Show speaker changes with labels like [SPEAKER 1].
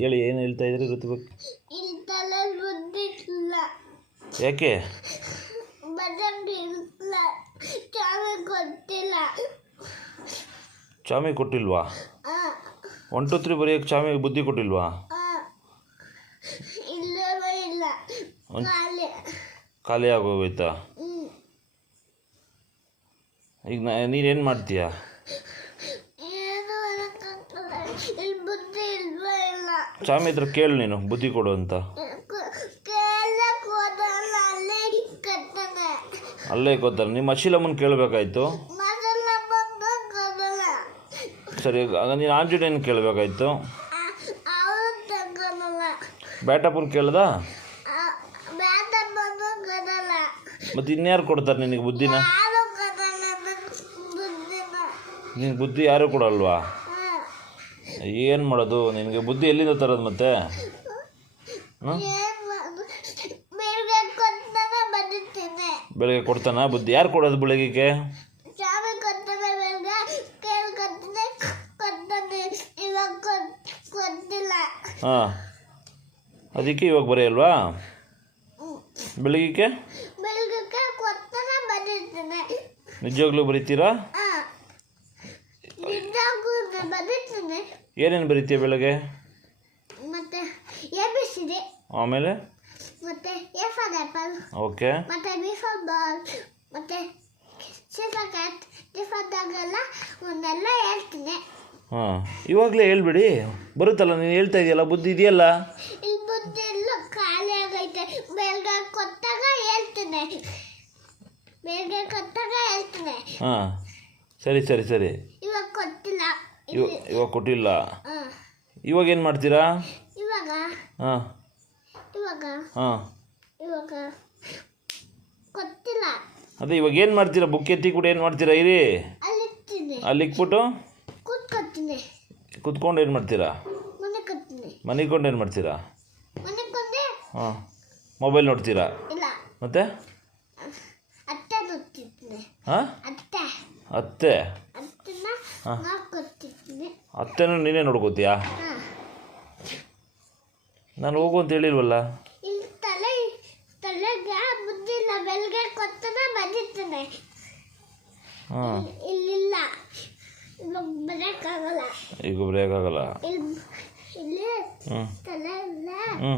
[SPEAKER 1] ಹೇಳಿ ಏನು ಹೇಳ್ತಾ ಇದ್ರಿ ಗೊತ್ತಬೇಕು ಯಾಕೆ
[SPEAKER 2] ಇಲ್ಲ ಚಾಮಿ ಗೊತ್ತಿಲ್ಲ
[SPEAKER 1] ಚಾಮಿ ಕೊಟ್ಟಿಲ್ವಾ ಒನ್ ಟು ತ್ರೀ ಬರೆಯೋಕ್ಕೆ ಚಾಮಿ ಬುದ್ಧಿ ಕೊಟ್ಟಿಲ್ವಾ
[SPEAKER 2] ಇಲ್ಲ ಇಲ್ಲ
[SPEAKER 1] ಖಾಲಿ ಆಗೋಗೈತಾ ಈಗ ನಾ ನೀನೇನು ಮಾಡ್ತೀಯಾ ಸ್ವಾಮಿ ಹತ್ರ ಕೇಳು ನೀನು ಬುದ್ಧಿ ಕೊಡು ಅಂತ ಅಲ್ಲೇ ಗೊತ್ತಲ್ಲ ನಿಮ್ಮ ಅಶೀಲಮ್ಮನ ಕೇಳಬೇಕಾಯ್ತು ಸರಿ ನೀನು ಆಂಜನೇಯನ ಕೇಳಬೇಕಾಯ್ತು ಬ್ಯಾಟಪ್ಪನ ಕೇಳ್ದ ಮತ್ತೆ ಇನ್ಯಾರು ಕೊಡ್ತಾರೆ ನಿನಗೆ ಬುದ್ಧಿನ ನಿನ್ ಬುದ್ಧಿ ಯಾರು ಕೊಡಲ್ವಾ ಏನು ಮಾಡೋದು ನಿನಗೆ ಬುದ್ಧಿ ಎಲ್ಲಿಂದ ತರೋದು ಮತ್ತೆ ಬೆಳಗ್ಗೆ ಕೊಡ್ತಾನ ಬುದ್ಧಿ ಯಾರು ಕೊಡೋದು ಬೆಳಗ್ಗೆ ಹಾಂ ಅದಕ್ಕೆ ಇವಾಗ ಬರೀ ಅಲ್ವಾ ಬೆಳಗ್ಗೆ ನಿಜವಾಗ್ಲೂ ಬರೀತೀರಾ ಏನೇನು ಬರೀತೀಯ ಬೆಳಗ್ಗೆ
[SPEAKER 2] ಮತ್ತೆ ಎ ಬಿ ಸಿ ಡಿ ಆಮೇಲೆ ಮತ್ತೆ ಎ ಫಾರ್ ಆ್ಯಪಲ್ ಓಕೆ ಮತ್ತೆ ಬಿ ಫಾರ್ ಬಾಲ್ ಮತ್ತೆ C for cat D for dog ಎಲ್ಲ ಒಂದೆಲ್ಲ ಹೇಳ್ತೀನಿ
[SPEAKER 1] ಹಾಂ ಇವಾಗಲೇ ಹೇಳ್ಬಿಡಿ ಬರುತ್ತಲ್ಲ ನೀನು ಹೇಳ್ತಾ ಇದೆಯಲ್ಲ ಬುದ್ಧಿ ಇದೆಯಲ್ಲ
[SPEAKER 2] ಬುದ್ಧೆಲ್ಲ ಖಾಲಿ ಆಗೈತೆ ಬೆಳಗ್ಗೆ ಕೊತ್ತಾಗ ಹೇಳ್ತೀನಿ ಬೆಳಗ್ಗೆ ಕೊತ್ತಾಗ ಹೇಳ್ತೀನಿ
[SPEAKER 1] ಹಾಂ ಸರಿ ಸರಿ ಸರಿ ಇವಾಗ ಕೊಟ್ಟಿಲ್ಲ ಇವಾಗ ಏನು ಮಾಡ್ತೀರಾ ಇವಾಗ ಹಾಂ ಇವಾಗ ಹಾಂ
[SPEAKER 2] ಇವಾಗ ಕೊಟ್ಟಿಲ್ಲ
[SPEAKER 1] ಅದೇ ಇವಾಗ ಏನು ಮಾಡ್ತೀರಾ ಬುಕ್ ಎತ್ತಿ ಕೂಡ ಏನು ಮಾಡ್ತೀರಾ ಇರಿ ಅಲ್ಲಿಕ್ಬಿಟ್ಟು
[SPEAKER 2] ಅಲ್ಲಿ
[SPEAKER 1] ಕುತ್ಕೊಂಡು ಏನು ಮಾಡ್ತೀರಾ ಮನಿಕೊಂಡು ಏನು ಮಾಡ್ತೀರಾ ಹಾಂ ಮೊಬೈಲ್ ನೋಡ್ತೀರಾ ಮತ್ತೆ ಅತ್ತೆ ಹಾಂ ಅತ್ತೆ ಅತ್ತೆ ಅತ್ತೆನೂ ನೀನೇ ನೋಡ್ಕೋತೀಯಾ ನಾನು ಹೋಗು ಅಂತ ಹೇಳಿಲ್ವಲ್ಲ
[SPEAKER 2] ಇಲ್ಲಿ ತಲೆ ತಲೆಗೆ ಬುದ್ಧಿನ ಬೆಲ್ಗೆ ಕೊತ್ತನ ಬಂದಿರ್ತಾನೆ ಹಾಂ ಇಲ್ಲಿಲ್ಲ ಬರೆಯಕ್ಕಾಗಲ್ಲ
[SPEAKER 1] ಈಗ ಬರೆಯೋಕ್ಕಾಗಲ್ಲ
[SPEAKER 2] ಇಲ್ಲಿ ತಲೆ ಇಲ್ಲ ಹ್ಞೂ